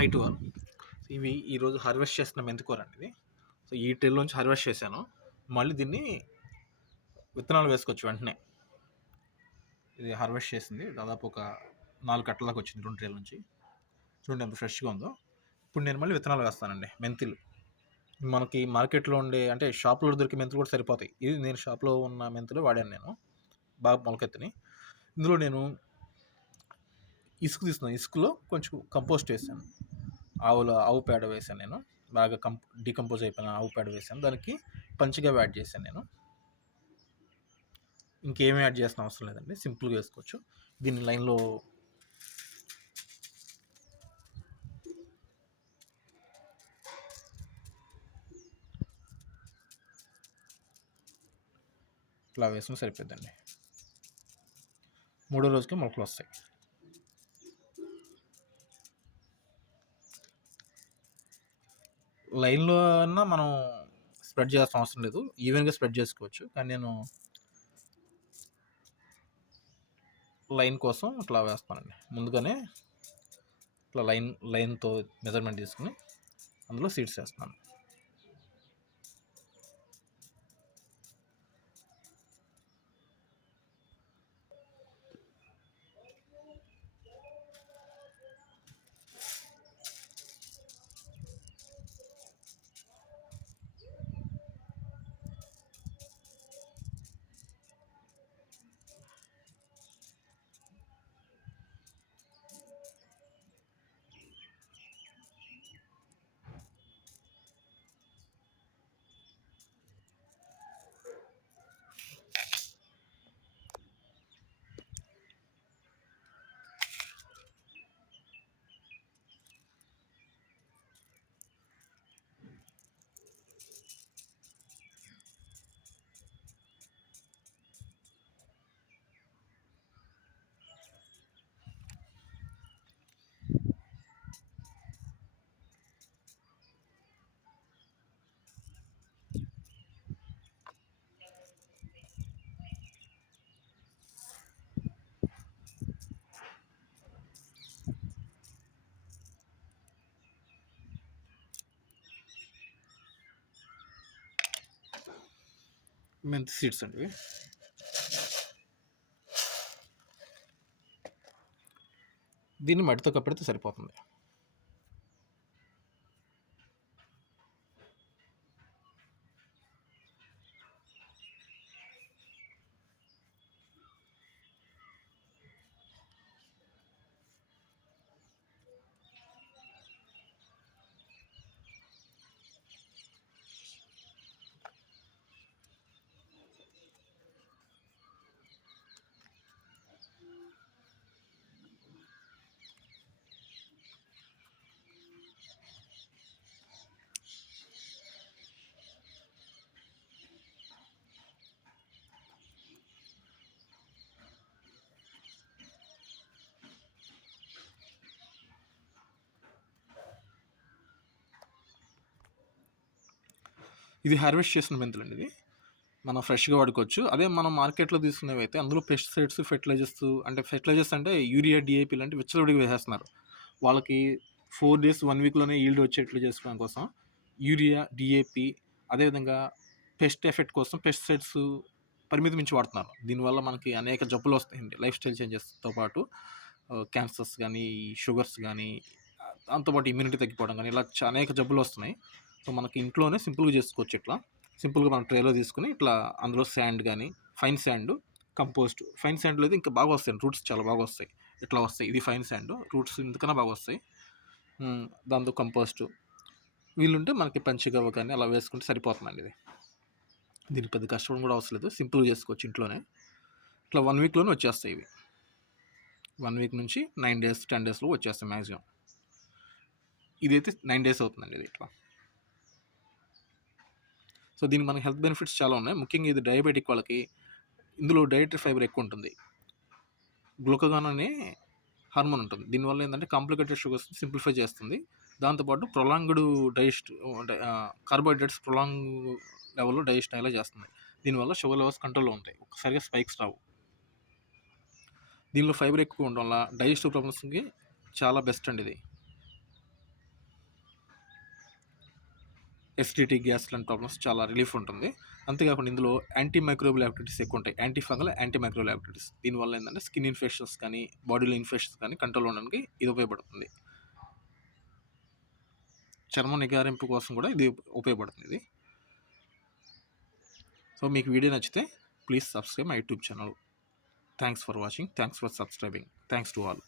High to all. ఇవి ఈరోజు harvest చేస్తున్న మెంతికూర అండి ఇది. సో ఈ ట్రేలోంచి హార్వెస్ట్ చేశాను. మళ్ళీ దీన్ని విత్తనాలు వేసుకోవచ్చు వెంటనే. ఇది హార్వెస్ట్ చేసింది దాదాపు ఒక 4 కట్టల దాకా వచ్చింది 2 ట్రేల నుంచి. చూడండి ఎంత ఫ్రెష్గా ఉందో. ఇప్పుడు నేను మళ్ళీ విత్తనాలు వేస్తానండి. మెంతులు మనకి మార్కెట్లో ఉండే అంటే షాప్లో దొరికే మెంతులు కూడా సరిపోతాయి. ఇది నేను షాప్లో ఉన్న మెంతులు వాడాను నేను, బాగా మొలకెత్తిని. ఇందులో నేను ఇసుక తీసుకున్నాను. ఇసుకలో కొంచెం కంపోస్ట్ వేసాను. ఆవు పేడ వేసాను నేను, బాగా డీకంపోజ్ అయిపోయిన ఆవు పేడ వేసాను. దానికి పంచగా యాడ్ చేశాను నేను. ఇంకేమీ యాడ్ చేసిన అవసరం లేదండి, సింపుల్గా వేసుకోవచ్చు. దీన్ని లైన్లో ఇట్లా వేసుకుని సరిపోద్దండి. 3వ రోజుకి మొలకలు వస్తాయి. లైన్లో అన్నా మనం స్ప్రెడ్ చేయాల్సిన అవసరం లేదు, ఈవెన్గా స్ప్రెడ్ చేసుకోవచ్చు. కానీ నేను లైన్ కోసం ఇట్లా వేస్తానండి. ముందుగానే ఇట్లా లైన్తో మెజర్మెంట్ తీసుకుని అందులో సీడ్స్ వేస్తున్నాను. మెంతి సీడ్స్ అండి. దీన్ని మట్టితో కప్పెడితే సరిపోతుంది. ఇది హార్వెస్ట్ చేసిన మెంతులు అండి. ఇది మనం ఫ్రెష్గా వాడుకోవచ్చు. అదే మనం మార్కెట్లో తీసుకునేవి అయితే అందులో పెస్టిసైడ్స్, ఫెర్టిలైజర్స్ అంటే యూరియా, డిఏపి లాంటి విచ్చలవిడిగా వేసేస్తున్నారు. వాళ్ళకి 4 days 1 weekలోనే ఈల్డ్ వచ్చేట్లు చేసుకోవడం కోసం యూరియా, డిఏపి, అదేవిధంగా పెస్ట్ ఎఫెక్ట్ కోసం పెస్టిసైడ్స్ పరిమితి మించి వాడుతున్నారు. దీనివల్ల మనకి అనేక జబ్బులు వస్తాయండి. లైఫ్ స్టైల్ చేంజెస్తో పాటు క్యాన్సర్స్ కానీ, షుగర్స్ కానీ, దాంతోపాటు ఇమ్యూనిటీ తగ్గిపోవడం కానీ, ఇలా అనేక జబ్బులు వస్తున్నాయి. సో మనకి ఇంట్లోనే సింపుల్గా చేసుకోవచ్చు. ఇట్లా సింపుల్గా మనం ట్రేలో తీసుకుని ఇట్లా అందులో శాండ్ కానీ, ఫైన్ శాండ్, కంపోస్ట్. ఫైన్ శాండ్లో అయితే ఇంకా బాగా వస్తాయి, రూట్స్ చాలా బాగా వస్తాయి. ఇట్లా వస్తాయి. ఇది ఫైన్ శాండ్, రూట్స్ ఇంతకన్నా బాగా వస్తాయి. దాంతో కంపోస్టు వీలుంటే మనకి పంచగవ్వ కానీ అలా వేసుకుంటే సరిపోతుందండి. ఇది దీనికి పెద్ద కష్టం కూడా అవసరం లేదు, సింపుల్గా చేసుకోవచ్చు ఇంట్లోనే. ఇట్లా 1 weekలోనే వచ్చేస్తాయి ఇవి. 1 week నుంచి 9 days 10 daysలో వచ్చేస్తాయి మ్యాక్సిమం. ఇదైతే 9 days అవుతుందండి ఇది ఇట్లా. సో దీనికి మనకి హెల్త్ బెనిఫిట్స్ చాలా ఉన్నాయి. ముఖ్యంగా ఇది డయాబెటిక్ వాళ్ళకి ఇందులో డైటరీ ఫైబర్ ఎక్కువ ఉంటుంది. గ్లూకగాన్ అనే హార్మోన్ ఉంటుంది. దీనివల్ల ఏంటంటే కాంప్లికేటెడ్ షుగర్స్ సింప్లిఫై చేస్తుంది. దాంతోపాటు ప్రొలాంగ్డ్ కార్బోహైడ్రేట్స్ ప్రొలాంగ్ లెవెల్లో డైజెషన్ అయ్యేలా చేస్తుంది. దీనివల్ల షుగర్ లెవెల్స్ కంట్రోల్లో ఉంటాయి, ఒకసారిగా స్పైక్స్ రావు. దీనిలో ఫైబర్ ఎక్కువ ఉండడం వల్ల డైజెస్టివ్ ప్రాబ్లమ్స్కి చాలా బెస్ట్ అండి ఇది. ఎస్టిటీ గ్యాస్ లాంటి ప్రాబ్లమ్స్ చాలా రిలీఫ్ ఉంటుంది. అంతేకాకుండా ఇందులో యాంటీ మైక్రోబియల్ యాక్టివిటీస్ ఎక్కువ ఉంటాయి. Anti fungal, anti microbial activities. దీనివల్ల ఏంటంటే స్కిన్ ఇన్ఫెక్షన్స్ కానీ, బాడీలో ఇన్ఫెక్షన్స్ కానీ కంట్రోల్ ఉండడానికి ఇది ఉపయోగపడుతుంది. చర్మం నిగారింపు కోసం కూడా ఇది ఉపయోగపడుతుంది ఇది. సో మీకు వీడియో నచ్చితే please subscribe my YouTube channel. Thanks for watching. Thanks for subscribing. Thanks to all.